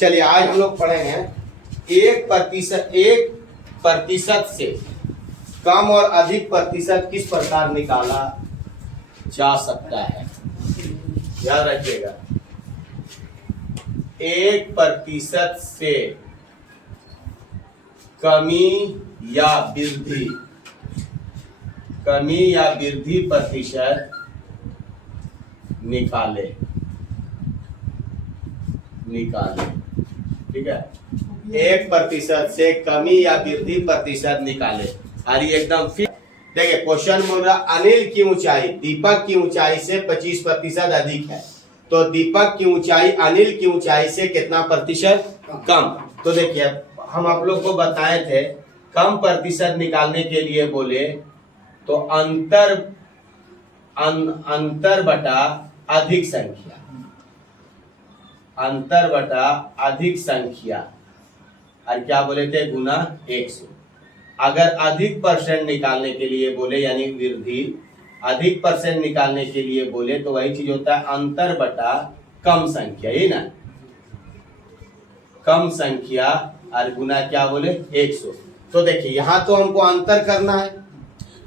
चलिए आज हम लोग पढ़ेंगे 1% से कम और अधिक प्रतिशत किस प्रकार निकाला जा सकता है। याद रखिएगा 1% से कमी या वृद्धि प्रतिशत निकाले। ठीक है, 1% से कमी या वृद्धि प्रतिशत निकाले। और ये एकदम फिर देखिए क्वेश्चन बोल रहा अनिल की ऊंचाई दीपक की ऊंचाई से 25% अधिक है, तो दीपक की ऊंचाई अनिल की ऊंचाई से कितना प्रतिशत कम। तो देखिए हम आप लोग को बताए थे कम प्रतिशत निकालने के लिए बोले तो अंतर बटा अधिक संख्या और क्या बोले थे गुना 100। अगर अधिक परसेंट निकालने के लिए बोले यानी वृद्धि अधिक परसेंट निकालने के लिए बोले तो वही चीज होता है अंतर बटा कम संख्या, ही ना, कम संख्या और गुना क्या बोले 100। तो देखिए यहाँ तो हमको अंतर करना है,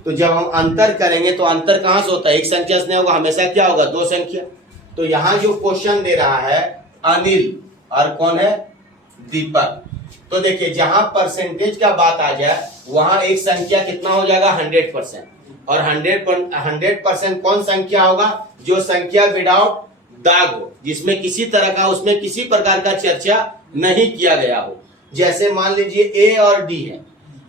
तो जब हम अंतर करेंगे तो अंतर कहाँ से होता है, एक संख्या से नहीं होगा, हमेशा क्या होगा दो संख्या। तो यहाँ जो क्वेश्चन दे रहा है अनिल और कौन है दीपक, तो देखिए जहां परसेंटेज का बात आ जाए वहां एक संख्या कितना हो जाएगा 100%, और 100% कौन संख्या होगा जो संख्या विदाउट दाग हो, जिसमें किसी तरह का उसमें किसी प्रकार का चर्चा नहीं किया गया हो। जैसे मान लीजिए ए और डी है,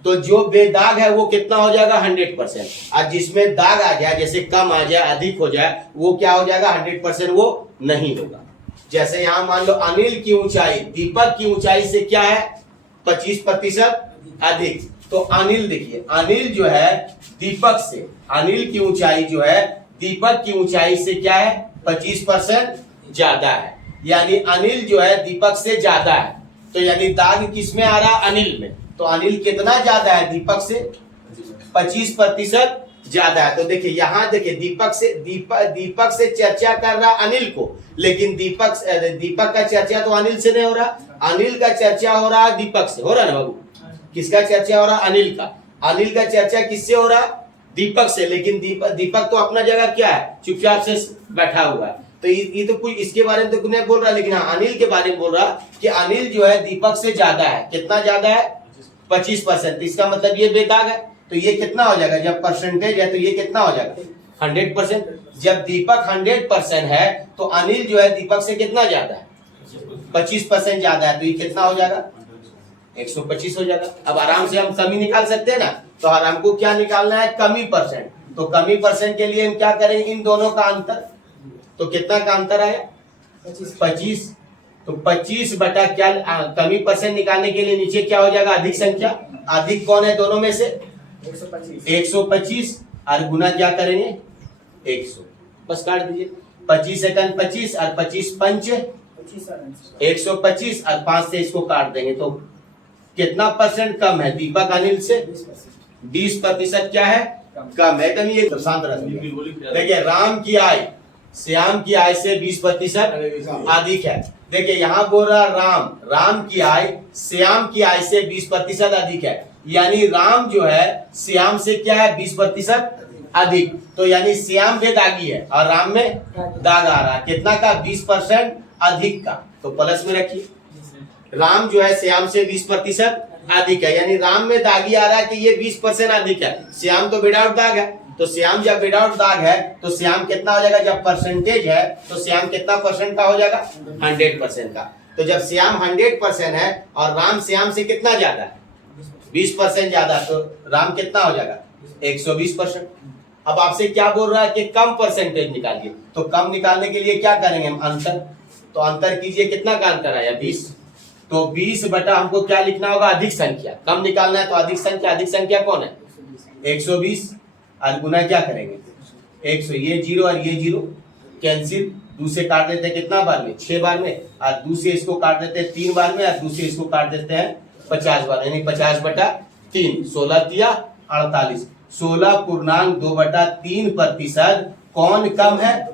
तो जो बेदाग है वो कितना हो जाएगा 100%, और जिसमें दाग आ जाए जैसे कम आ जाए अधिक हो जाए वो क्या हो जाएगा 100% वो नहीं होगा। जैसे यहाँ मान लो अनिल की ऊंचाई दीपक की ऊंचाई से क्या है 25% अधिक, तो अनिल देखिए अनिल जो है दीपक से, अनिल की ऊंचाई जो है दीपक की ऊंचाई से क्या है 25% ज्यादा है, यानी अनिल जो है दीपक से ज्यादा है। तो यानी दाग किसमें आ रहा अनिल में, तो अनिल कितना ज्यादा है दीपक से 25% ज्यादा है। तो देखिए यहाँ देखिए दीपक से चर्चा कर रहा अनिल को, लेकिन दीपक का चर्चा तो अनिल से नहीं हो रहा, अनिल का चर्चा हो रहा दीपक से, हो रहा ना बाबू। किसका चर्चा हो रहा अनिल का, अनिल का चर्चा किससे हो रहा दीपक से, लेकिन दीपक तो अपना जगह क्या है चुपचाप से बैठा हुआ है। तो ये तो कुछ इसके बारे में तो कुछ नहीं बोल रहा, लेकिन हाँ अनिल के बारे में बोल रहा कि अनिल जो है दीपक से ज्यादा है। कितना ज्यादा है 25%, इसका मतलब ये बेदाग है। तो ये कितना हो जाएगा जब परसेंटेज है तो ये कितना हो जाएगा 100%। जब दीपक 100% है तो अनिल जो है दीपक से कितना ज्यादा है 25% ज्यादा है, तो ये कितना हो जाएगा 125 हो जाएगा। अब आराम से हम कमी निकाल सकते हैं ना, तो हमको क्या निकालना है कमी परसेंट। तो कमी परसेंट के लिए हम क्या करेंगे इन दोनों का अंतर, तो कितना का अंतर आया 25। तो 25 बटा क्या कमी परसेंट निकालने के लिए नीचे क्या हो जाएगा अधिक संख्या, अधिक कौन है दोनों में से 125 और गुना क्या करेंगे 100, बस काट दीजिए 25 सेकंड 25 और 25 पंच 125 और 5 से इसको काट देंगे। तो कितना परसेंट कम है दीपक अनिल से 20% क्या है कम है। कभी ये शांत रहिए। देखिए राम की आय श्याम की आय से 20% अधिक है। देखिए यहाँ बोल रहा राम की आय श्याम की आय से 20% अधिक है, यानी राम जो है श्याम से क्या है 20% अधिक। तो यानी श्याम बेदागी है और राम में दाग आ रहा है कितना का 20% अधिक का, तो प्लस में रखिए। राम जो है श्याम से 20% अधिक है, यानी राम में दागी आ रहा है कि ये 20% अधिक है। श्याम तो विदाउट दाग है, तो श्याम जब विदाउट दाग है तो श्याम कितना हो जाएगा जब परसेंटेज है तो श्याम कितना परसेंट का हो जाएगा 100% का। तो जब श्याम 100% है और राम श्याम से कितना ज्यादा है 20% ज्यादा, तो राम कितना हो जाएगा 120%। अब आपसे क्या बोल रहा है कि कम परसेंटेज निकालिए, तो कम निकालने के लिए क्या करेंगे हम अंतर, तो अंतर कीजिए कितना का अंतर आया 20। तो 20 बटा हमको क्या लिखना होगा अधिक संख्या, कम निकालना है तो अधिक संख्या कौन है 120 और गुना क्या करेंगे 100, ये 0 और ये 0 कैंसिल, दूसरे काट देते हैं कितना बार में 6 बार में, और दूसरे इसको काट देते हैं 3 बार में, और दूसरे इसको काट देते हैं 50 बार, यानी 50 बटा 3 16 दिया 48, 16.2/3% कौन कम है,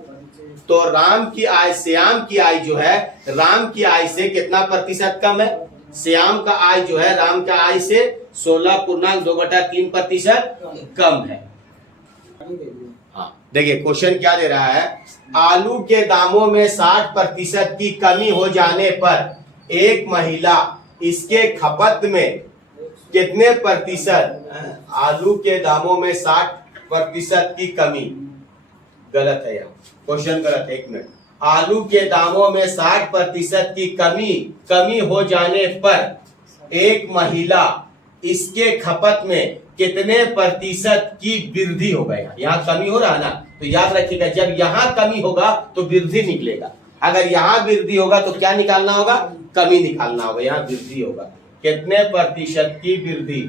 तो राम की आय श्याम की आय जो है राम की आय से कितना प्रतिशत कम है? श्याम का आय जो है राम का आय से 16.2/3% कम है। हाँ देखिए क्वेश्चन क्या दे रहा है, आलू के दामों में 60% की कमी हो जाने पर एक महिला इसके खपत में कितने प्रतिशत, आलू के दामों में 60% की कमी, गलत है यहाँ क्वेश्चन गलत है, एक मिनट। आलू के दामों में 60% की कमी हो जाने पर एक महिला इसके खपत में कितने प्रतिशत की वृद्धि होगा? यहाँ कमी हो रहा है ना, तो याद रखिएगा जब यहाँ कमी होगा तो वृद्धि निकलेगा, अगर यहाँ वृद्धि होगा तो क्या निकालना होगा? कमी निकालना होगा। यहाँ वृद्धि होगा, कितने प्रतिशत की वृद्धि,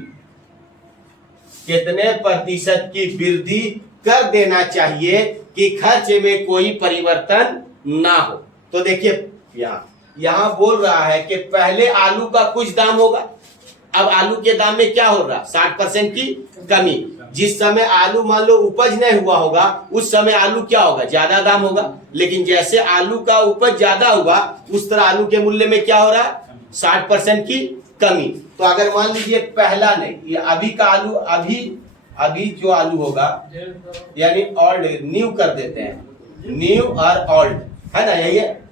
कितने प्रतिशत की वृद्धि कर देना चाहिए कि खर्च में कोई परिवर्तन ना हो। तो देखिए यहाँ बोल रहा है कि पहले आलू का कुछ दाम होगा, अब आलू के दाम में क्या हो रहा? 60% की कमी। जिस समय आलू मान लो उपज नहीं हुआ होगा उस समय आलू क्या होगा? ज्यादा दाम होगा, लेकिन जैसे आलू का उपज ज्यादा हुआ उस तरह आलू के मूल्य में क्या हो रहा है? 60% की कमी। तो अगर मान लीजिए पहला नहीं, ये अभी का आलू, अभी जो आलू होगा यानी ओल्ड न्यू कर देते हैं, न्यू और ओल्ड है ना, यही है,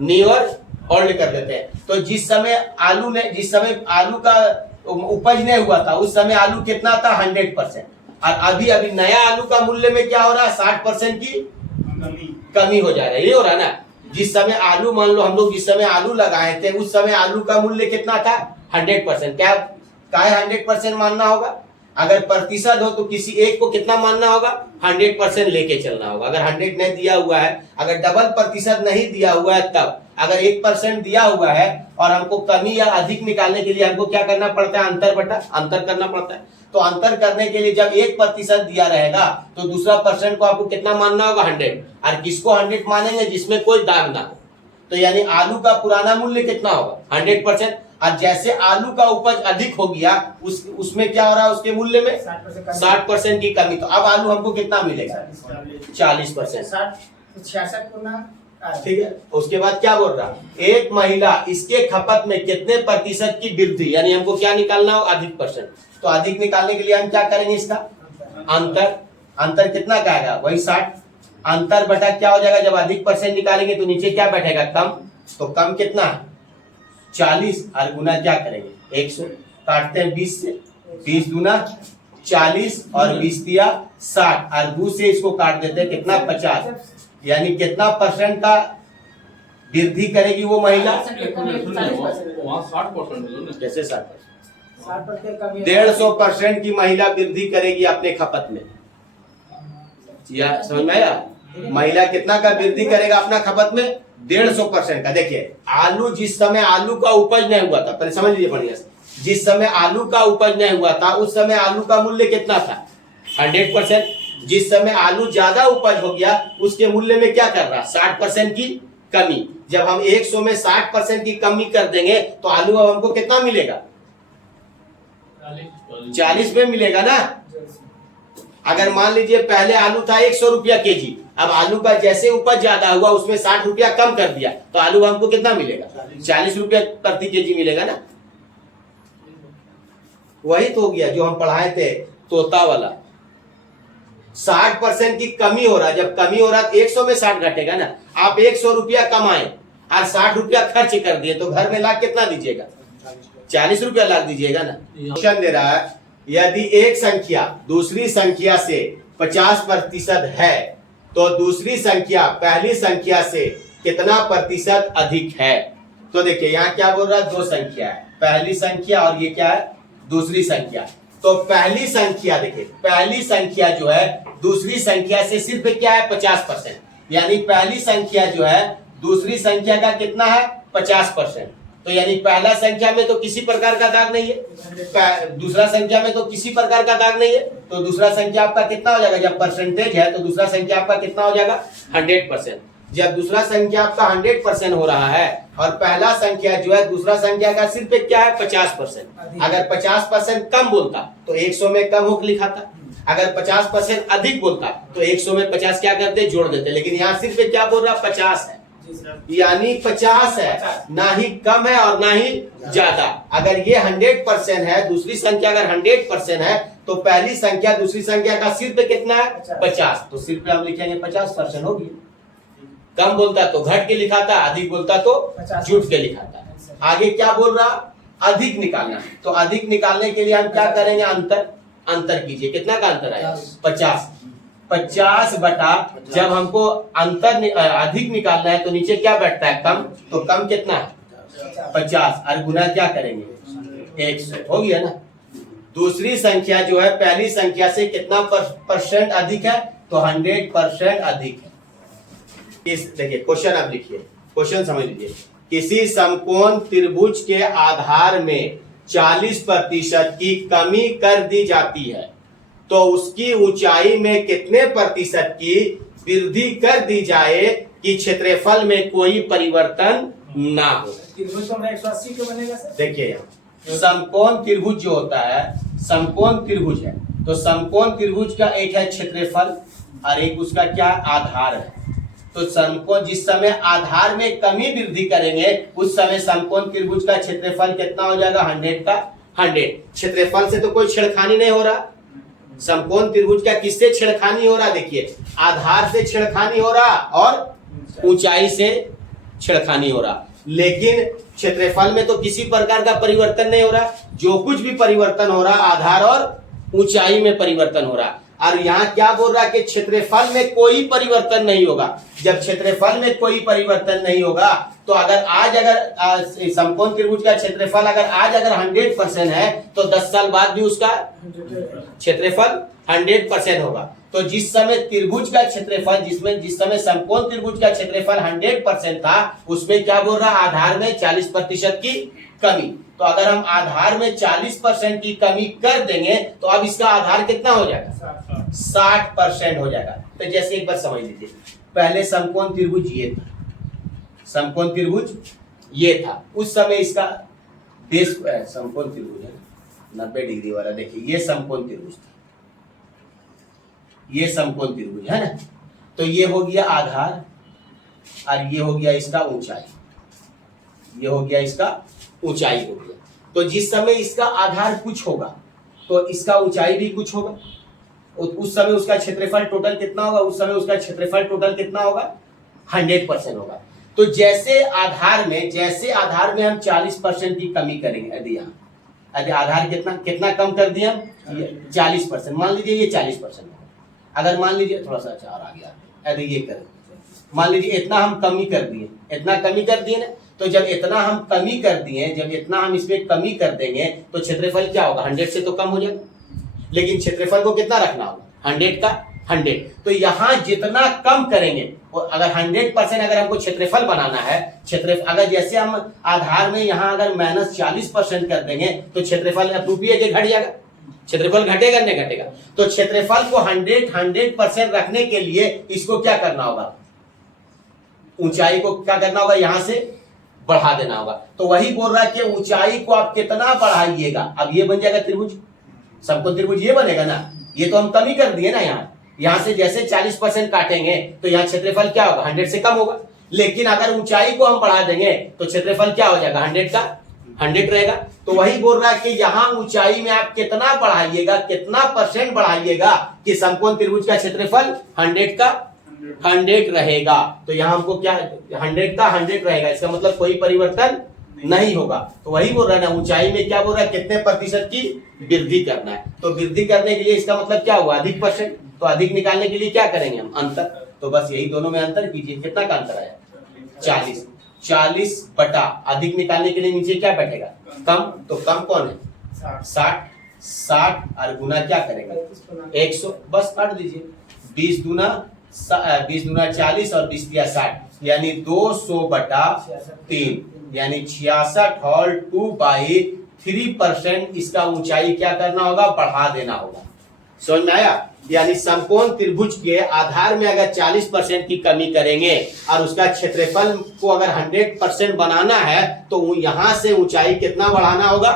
न्यू और ओल्ड कर देते हैं। तो जिस समय आलू का उपज नहीं हुआ था उस समय आलू कितना था? 100%। और अभी नया आलू का मूल्य में क्या हो रहा है? 60% की कमी हो जा रहा है, ये हो रहा है ना। जिस समय आलू मान लो हम लोग जिस समय आलू लगाए थे उस समय आलू का मूल्य कितना था? 100%। क्या 100% मानना होगा? अगर प्रतिशत हो तो किसी एक को कितना मानना होगा? 100% लेके चलना होगा। अगर 100 नहीं दिया हुआ है, अगर डबल प्रतिशत नहीं दिया हुआ है, तब अगर 1% दिया हुआ है और हमको कमी या अधिक निकालने के लिए हमको क्या करना पड़ता है? अंतर करना पड़ता है। तो अंतर करने के लिए जब 1% दिया रहेगा तो दूसरा परसेंट को आपको कितना मानना होगा? 100। और किसको 100 मानेंगे? जिसमें कोई दाग ना हो। तो यानी आलू का पुराना मूल्य कितना होगा? 100%। और जैसे आलू का उपज अधिक हो गया उसमें क्या हो रहा है? उसके मूल्य में 60% की कमी। तो अब आलू हमको कितना मिलेगा? 40%। ठीक है। उसके बाद क्या बोल रहा? एक महिला इसके खपत में कितने प्रतिशत की वृद्धि, यानी हमको क्या निकालना हो? अधिक परसेंट। तो अधिक निकालने के लिए हम क्या करेंगे? इसका अंतर कितना का आएगा? वही 60। अंतर बटा क्या हो जाएगा? जब अधिक परसेंट निकालेंगे तो नीचे क्या बैठेगा? कम। तो कम कितना है? 40। और गुना क्या करेंगे? 100। काटते हैं 20 से, 20 दूना 40 और 20 दिया 60 और 2 से इसको काट देते हैं कितना? 50। यानी कितना परसेंट का वृद्धि करेगी वो महिला? कैसे 60%? 150% की महिला वृद्धि करेगी अपने खपत में। या समझ में आया? महिला कितना का वृद्धि करेगा अपना खपत में? 150% का। देखिए आलू जिस समय आलू का उपज नहीं हुआ था, पहले समझ लीजिए बढ़िया से, जिस समय आलू का उपज नहीं हुआ था उस समय आलू का मूल्य कितना था? 100%। जिस समय आलू ज्यादा उपज हो गया उसके मूल्य में क्या कर रहा? 60% की कमी। जब हम 100 में 60% की कमी कर देंगे तो आलू अब हमको कितना मिलेगा? 40 में मिलेगा ना। अगर मान लीजिए पहले आलू था 100 रुपया केजी, अब आलू का जैसे उपज ज्यादा हुआ उसमें 60 रुपया कम कर दिया तो आलू हमको कितना मिलेगा? 40 रुपया प्रति केजी मिलेगा ना। वही तो हो गया जो हम पढ़ाए थे तोता वाला। 60% की कमी हो रहा, जब कमी हो रहा तो 100 में 60 घटेगा ना। आप 100 रुपया कमाए और 60 रुपया खर्च कर दिए तो घर में लाख कितना दीजिएगा? 40 रुपया लाख दीजिएगा ना। क्वेश्चन दे रहा है यदि एक संख्या दूसरी संख्या से 50% है तो दूसरी संख्या पहली संख्या से कितना प्रतिशत अधिक है? तो देखिए यहाँ क्या बोल रहा है? दो संख्या है, पहली संख्या और ये क्या है? दूसरी संख्या। तो पहली संख्या देखिए, पहली संख्या जो है दूसरी संख्या से सिर्फ क्या है? 50%। यानी पहली संख्या जो है दूसरी संख्या का कितना है? 50%। तो यानी पहला संख्या में तो किसी प्रकार का दाग नहीं है, दूसरा संख्या में तो किसी प्रकार का दाग नहीं है, तो दूसरा संख्या आपका कितना हो जाएगा? जब परसेंटेज है तो दूसरा संख्या आपका कितना हो जाएगा? 100%। जब दूसरा संख्या आपका 100% हो रहा है और पहला संख्या जो है दूसरा संख्या का सिर्फ क्या है? 50%। अगर 50% कम बोलता तो 100 में कम होकर लिखा था, अगर 50% अधिक बोलता तो 100 में 50 क्या करते, जोड़ देते, लेकिन यहाँ सिर्फ क्या बोल रहा, 50 है, यानी 50 है, ना ही कम है और ना ही ज्यादा। अगर ये 100% है, दूसरी संख्या अगर 100% है, तो पहली संख्या दूसरी संख्या का सिर पे कितना है, 50, तो सिर पे हम लिखेंगे 50% होगी। कम बोलता तो घट के लिखाता, अधिक बोलता तो जुट के लिखाता। आगे क्या बोल रहा, अधिक निकालना, तो अधिक निकालने के लिए हम क्या करेंगे, अंतर कीजिए, कितना का अंतर है, 50 बटा, जब हमको अधिक निकालना है तो नीचे क्या बैठता है, कम, तो कम कितना है 50, और गुना क्या करेंगे 100, हो गया ना। दूसरी संख्या जो है पहली संख्या से कितना परसेंट अधिक है, तो 100% अधिक है। इस देखिए क्वेश्चन आप लिखिए, क्वेश्चन समझ लीजिए, किसी समकोण त्रिभुज के आधार में 40% की कमी कर दी जाती है, तो उसकी ऊंचाई में कितने प्रतिशत की वृद्धि कर दी जाए कि क्षेत्रफल में कोई परिवर्तन ना हो। त्रिभुज तो 180 क्यों बनेगा सर? देखिए समकोण त्रिभुज जो होता है, समकोण त्रिभुज है, तो समकोण त्रिभुज का एक है क्षेत्रफल और एक उसका क्या आधार है। तो समकोण जिस समय आधार में कमी वृद्धि करेंगे उस समय समकोण त्रिभुज का क्षेत्रफल कितना हो जाएगा, 100 का 100। क्षेत्रफल से तो कोई छेड़खानी नहीं हो रहा, समकोण त्रिभुज का किससे छेड़खानी हो रहा, देखिए आधार से छेड़खानी हो रहा और ऊंचाई से छेड़खानी हो रहा, लेकिन क्षेत्रफल में तो किसी प्रकार का परिवर्तन नहीं हो रहा। जो कुछ भी परिवर्तन हो रहा आधार और ऊंचाई में परिवर्तन हो रहा। और यहाँ क्या बोल रहा है कि क्षेत्रफल में कोई परिवर्तन नहीं होगा। जब क्षेत्रफल में कोई परिवर्तन नहीं होगा तो अगर समकोण त्रिभुज का क्षेत्रफल अगर 100% है तो 10 साल बाद भी उसका क्षेत्रफल 100% होगा। तो जिस समय त्रिभुज का क्षेत्रफल जिस समय समकोण त्रिभुज का क्षेत्रफल 100% था, उसमें क्या बोल रहा, आधार में 40% की कमी। तो अगर हम आधार में 40% की कमी कर देंगे तो अब इसका आधार कितना हो जाएगा, 60% हो जाएगा। तो जैसे एक बार समझ लीजिए, पहले समकोण त्रिभुज ये था, समकोण त्रिभुज ये था, उस समय इसका बेस समकोण त्रिभुज है 90 डिग्री वाला, देखिए ये समकोण त्रिभुज था, ये समकोण त्रिभुज है ना। तो ये हो गया आधार और ये हो गया इसका ऊंचाई, ये हो गया इसका ऊंचाई हो गया। तो जिस समय इसका आधार कुछ होगा तो इसका ऊंचाई भी कुछ होगा, उस समय उसका क्षेत्रफल टोटल कितना होगा, उस समय उसका क्षेत्रफल टोटल कितना होगा, 100% होगा। तो जैसे आधार में हम 40% की कमी करेंगे, यदि आधार कितना कम कर दिया हम 40%, मान लीजिए ये 40%, अगर मान लीजिए थोड़ा सा अच्छा आ गया, यदि ये करें, मान लीजिए इतना हम कमी कर दिए, इतना कमी कर दिए ना, तो जब इतना हम कमी कर दिए, जब इतना हम इसमें कमी कर देंगे तो क्षेत्रफल क्या होगा, 100 से तो कम हो जाएगा, लेकिन क्षेत्रफल को कितना रखना होगा, 100 का 100। तो यहाँ जितना कम करेंगे, और अगर 100% अगर हमको क्षेत्रफल बनाना है, अगर जैसे हम आधार में यहाँ अगर -40% कर देंगे तो क्षेत्रफल रूपये के घट जाएगा, क्षेत्रफल घटेगा नहीं घटेगा। तो क्षेत्रफल को 100% रखने के लिए इसको क्या करना होगा, ऊंचाई को क्या करना होगा, यहां से बढ़ा देना होगा। तो वही बोल रहा है कि ऊंचाई को आप कितना बढ़ाइएगा, अब ये बन जाएगा त्रिभुज, समकोण त्रिभुज ये बनेगा ना। ये तो हम कमी कर दिए ना, यहाँ से जैसे 40% काटेंगे तो यहाँ क्षेत्रफल क्या होगा, 100 से कम होगा। लेकिन अगर ऊंचाई को हम बढ़ा देंगे तो क्षेत्रफल क्या हो जाएगा, 100 का 100 रहेगा। तो वही बोल रहा है कि यहाँ ऊंचाई में आप कितना बढ़ाइएगा, कितना % बढ़ाइएगा कि समकोण त्रिभुज का क्षेत्रफल 100 का 100 रहेगा। तो यहाँ हमको क्या 100 का 100 रहेगा, इसका मतलब कोई परिवर्तन नहीं होगा। तो वही बोल रहा है ना, ऊंचाई में क्या बोल रहा है, कितने प्रतिशत की वृद्धि करना है। तो वृद्धि करने के लिए इसका मतलब क्या हुआ, अधिक %। तो अधिक निकालने के लिए क्या करेंगे हम, अंतर। तो बस यही दोनों में अंतर कीजिए, कितना का अंतर आया, 40 बटा, अधिक निकालने के लिए नीचे क्या बैठेगा, कम। तो कम कौन है, 60 और गुना क्या करेंगे 100, बस काट दीजिए। 20 दूना 40 और 20 दिया 60, यानी 200 बटा 3, यानी 66 और 2/3% इसका ऊंचाई क्या करना होगा, बढ़ा देना होगा। समझ में आया। यानी समकोण त्रिभुज के आधार में अगर 40% की कमी करेंगे और उसका क्षेत्रफल को अगर 100% बनाना है तो यहां से ऊंचाई कितना बढ़ाना होगा,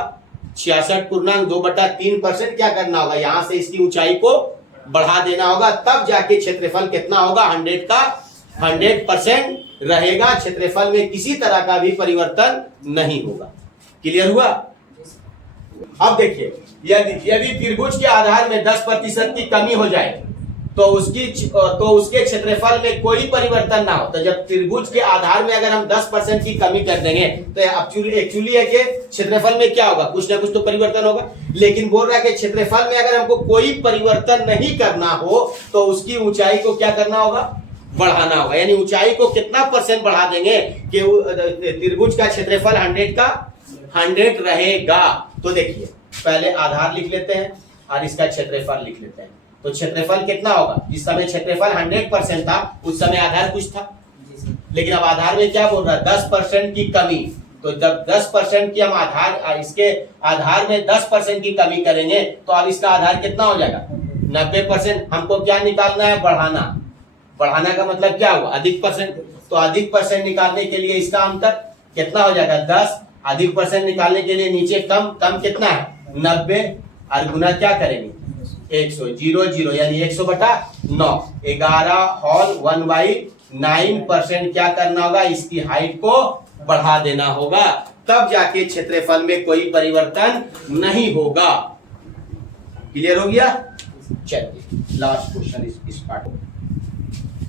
66.2/3% क्या करना होगा, यहां से इसकी ऊंचाई को बढ़ा देना होगा, तब जाके क्षेत्रफल कितना होगा 100 का 100% रहेगा, क्षेत्रफल में किसी तरह का भी परिवर्तन नहीं होगा। क्लियर हुआ? अब देखिए यदि त्रिभुज के आधार में 10% की कमी हो जाए तो उसके क्षेत्रफल में कोई परिवर्तन ना हो। तो जब त्रिभुज के आधार में अगर हम 10% की कमी कर देंगे तो एक्चुअली है कि क्षेत्रफल में क्या होगा, कुछ ना कुछ तो परिवर्तन होगा। लेकिन बोल रहा है कि क्षेत्रफल में अगर हमको कोई परिवर्तन नहीं करना हो तो उसकी ऊंचाई को क्या करना होगा, बढ़ाना होगा। यानी ऊंचाई को कितना % बढ़ा देंगे कि त्रिभुज का क्षेत्रफल 100 का 100 रहेगा। तो देखिए पहले आधार लिख लेते हैं और इसका क्षेत्रफल लिख लेते हैं। तो क्षेत्रफल कितना होगा, जिस समय क्षेत्रफल 100% था उस समय आधार कुछ था, लेकिन अब आधार में क्या बोल रहा है 10% की कमी। तो जब 10% की हम इसके आधार में 10% की कमी करेंगे तो अब इसका आधार कितना हो जाएगा 90%। हमको क्या निकालना है, बढ़ाना का मतलब क्या हुआ, अधिक परसेंट। तो अधिक परसेंट निकालने के लिए इसका अंतर कितना हो जाएगा 10, अधिक परसेंट निकालने के लिए नीचे कम कितना है 90 और गुना क्या करेंगे 100, 0 यानी 100/9, 11/1/9% क्या करना होगा, इसकी हाइट को बढ़ा देना होगा, तब जाके क्षेत्रफल में कोई परिवर्तन नहीं होगा। क्लियर हो गया? चलिए लास्ट क्वेश्चन इस पार्ट।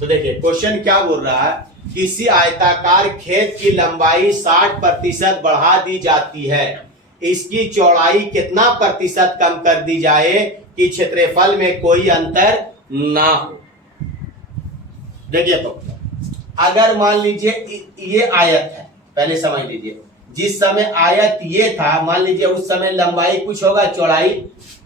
तो देखिए क्वेश्चन क्या बोल रहा है, किसी आयताकार खेत की लंबाई 60% बढ़ा दी जाती है, इसकी चौड़ाई कितना प्रतिशत कम कर दी जाए कि क्षेत्रफल में कोई अंतर ना हो। देखिए तो अगर मान लीजिए ये आयत है, पहले समझ लीजिए, जिस समय आयत ये था मान लीजिए उस समय लंबाई कुछ होगा, चौड़ाई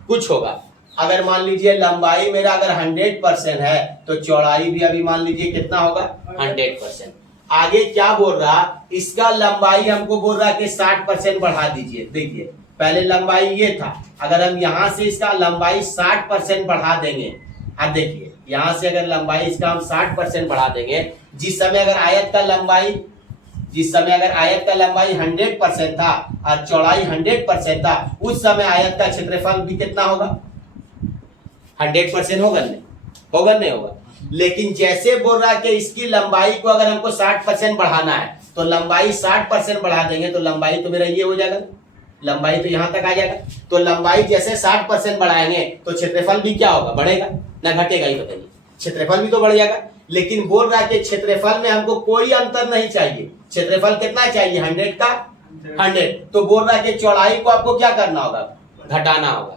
कुछ होगा। अगर मान लीजिए लंबाई मेरा अगर 100% है तो चौड़ाई भी अभी मान लीजिए कितना होगा 100%। आगे क्या बोल रहा, इसका लंबाई हमको बोल रहा कि 60% बढ़ा दीजिए। देखिए पहले लंबाई ये था, अगर हम यहां से इसका लंबाई 60% बढ़ा देंगे, अब देखिए यहां से अगर लंबाई इसका हम 60% बढ़ा देंगे, जिस समय अगर आयत का लंबाई 100% था और चौड़ाई 100% था, उस समय आयत का क्षेत्रफल भी कितना होगा 100% होगा नहीं होगा। लेकिन जैसे बोल रहा है कि इसकी लंबाई को अगर हमको 60% बढ़ाना है तो लंबाई 60% बढ़ा देंगे तो लंबाई तो मेरा ये हो जाएगा, लंबाई तो यहां तक आ जाएगा। तो लंबाई जैसे 60% बढ़ाएंगे तो क्षेत्रफल भी क्या होगा, बढ़ेगा ना घटेगा, ही बताइए, क्षेत्रफल भी तो बढ़ जाएगा। लेकिन बोल रहा है कि क्षेत्रफल में हमको कोई अंतर नहीं चाहिए, क्षेत्रफल कितना चाहिए 100 का 100। तो बोल रहा है कि चौड़ाई को आपको क्या करना होगा, घटाना होगा।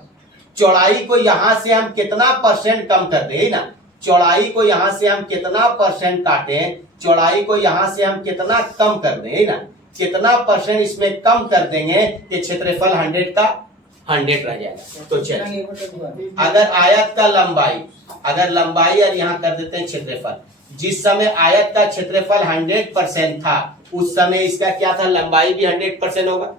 चौड़ाई को यहां से हम कितना % कम कर दें ना, चौड़ाई को यहां से हम कितना % काटें, चौड़ाई को यहां से हम कितना कम कर दें ना, कितना % इसमें कम कर देंगे कि क्षेत्रफल 100 का 100 रह जाएगा। तो चलिए अगर आयत का लंबाई और यहाँ कर देते हैं क्षेत्रफल, जिस समय आयत का क्षेत्रफल 100% था उस समय इसका क्या था, लंबाई भी 100% होगा।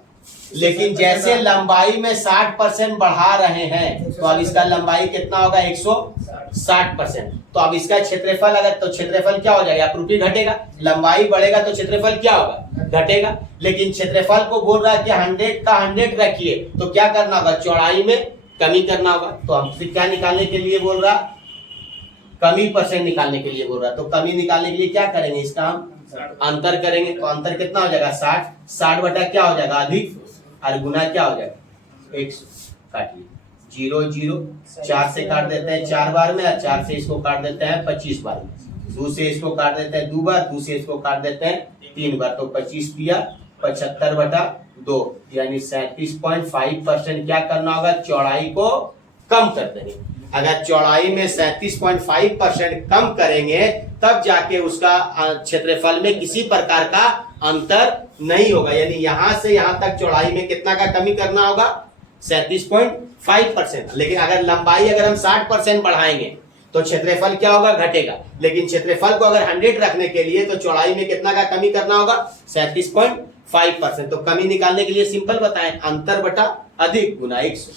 लेकिन जैसे लंबाई में 60% बढ़ा रहे हैं तो अब इसका लंबाई कितना होगा 160%। तो अब इसका क्षेत्रफल अगर, तो क्षेत्रफल क्या हो जाएगा, अपरूपी घटेगा, लंबाई बढ़ेगा तो क्षेत्रफल क्या होगा, घटेगा। लेकिन क्षेत्रफल को बोल रहा है कि 100 का 100 रखिए, तो क्या करना होगा, चौड़ाई में कमी करना होगा। तो हमसे क्या निकालने के लिए बोल रहा, कमी % निकालने के लिए बोल रहा। तो कमी निकालने के लिए क्या करेंगे, इसका हम अंतर करेंगे। तो अंतर कितना हो जाएगा 60 बटा क्या हो जाएगा अधिक और गुना क्या हो जाएगा 100। काटिए 0 4 से काट देते हैं 4 बार में, और 4 से इसको काट देते हैं 25 बार में, 2 से इसको काट देते हैं 2 बार, 2 से इसको काट देते हैं 3 बार। तो 25 किया 75/2 यानी 37.5% क्या करना होगा, चौड़ाई को कम कर देंगे। अगर चौड़ाई में 37.5% कम करेंगे तब जाके उसका क्षेत्रफल में किसी प्रकार का अंतर नहीं होगा। यानी यहां से यहां तक चौड़ाई में कितना का कमी करना होगा 37.5%। लेकिन अगर लंबाई अगर हम 60% बढ़ाएंगे तो क्षेत्रफल क्या होगा, घटेगा। लेकिन क्षेत्रफल को अगर 100 रखने के लिए तो चौड़ाई में कितना का कमी करना होगा 37.5%। तो कमी निकालने के लिए सिंपल बताएं, अंतर बटा अधिक गुना 100।